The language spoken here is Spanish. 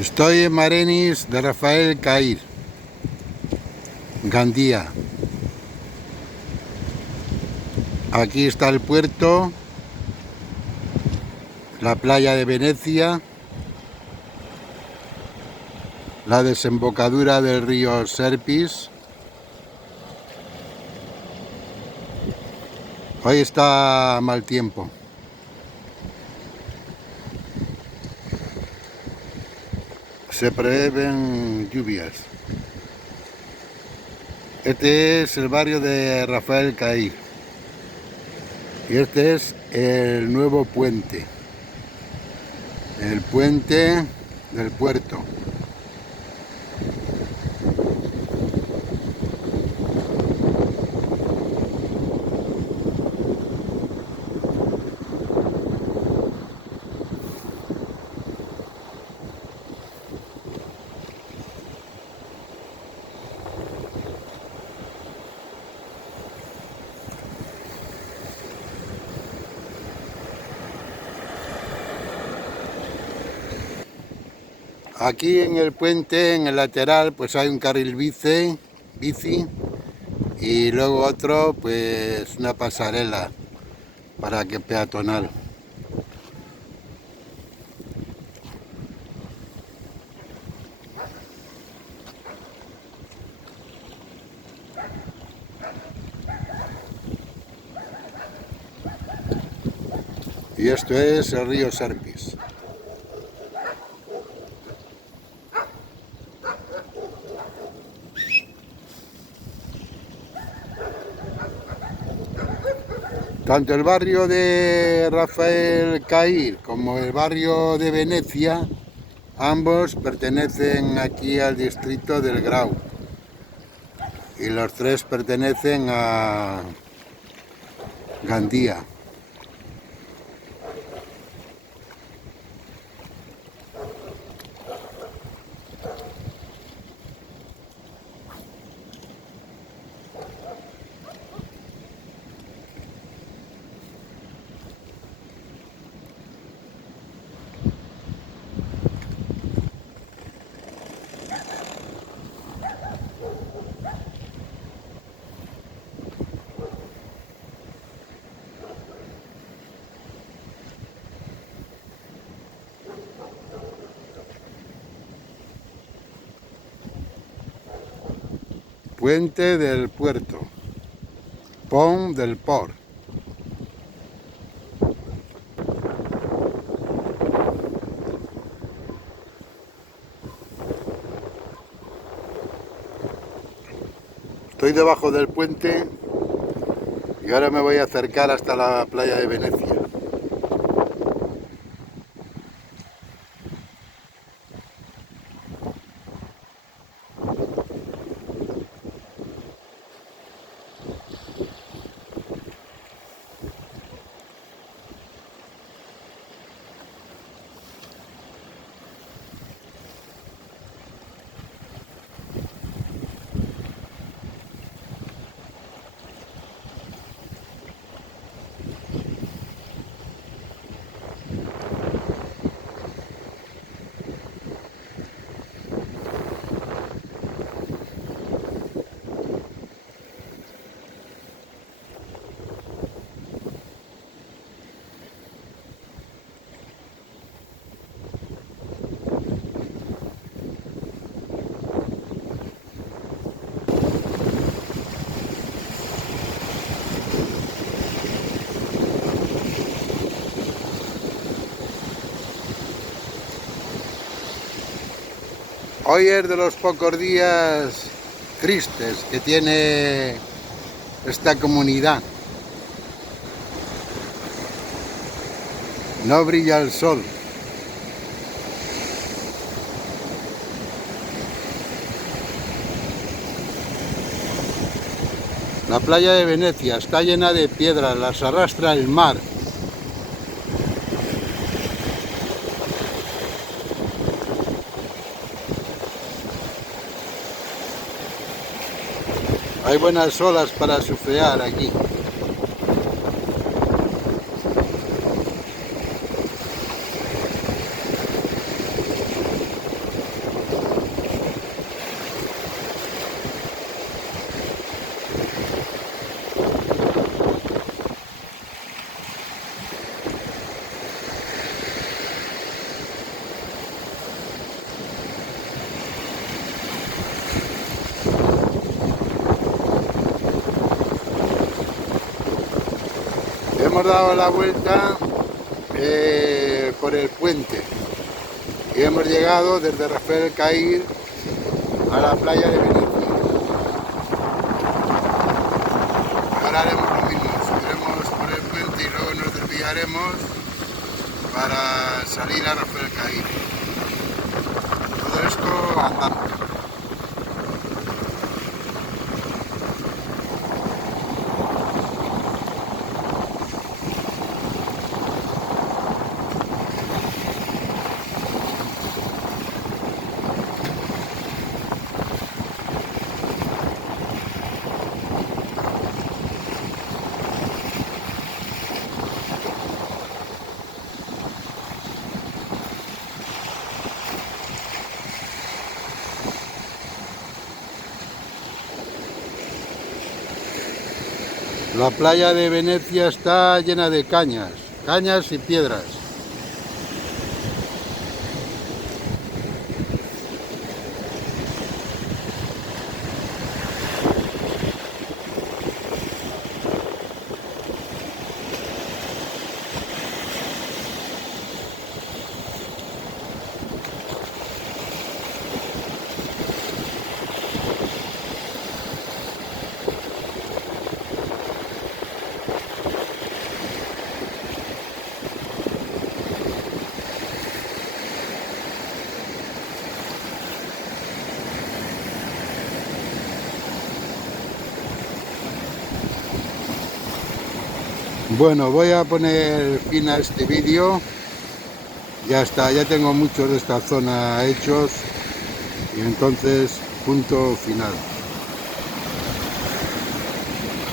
Estoy en Marenis de Rafael Cair, Gandía. Aquí está el puerto, la playa de Venecia, la desembocadura del río Serpis. Hoy está mal tiempo. Se prevén lluvias. Este es el barrio de Rafael Cair. Y este es el nuevo puente. El puente del puerto. Aquí en el puente, en el lateral, pues hay un carril bici y luego otro, pues una pasarela para que peatonal. Y esto es el río Serpis. Tanto el barrio de Rafael Cair como el barrio de Venecia, ambos pertenecen aquí al distrito del Grau. Y los tres pertenecen a Gandía. Puente del puerto. Pont del Port. Estoy debajo del puente y ahora me voy a acercar hasta la playa de Venecia. Hoy es de los pocos días tristes que tiene esta comunidad. No brilla el sol. La playa de Venecia está llena de piedras, las arrastra el mar. Hay buenas olas para surfear aquí. hemos dado la vuelta por el puente y hemos llegado desde Rafael El Cair a la playa de Venecia. Ahora haremos lo mismo, subiremos por el puente y luego nos desviaremos para salir a Rafael El Cair. Todo esto andando. La playa de Venecia está llena de cañas y piedras. Bueno, voy a poner fin a este vídeo. Ya está, ya tengo muchos de esta zona hechos y entonces punto final.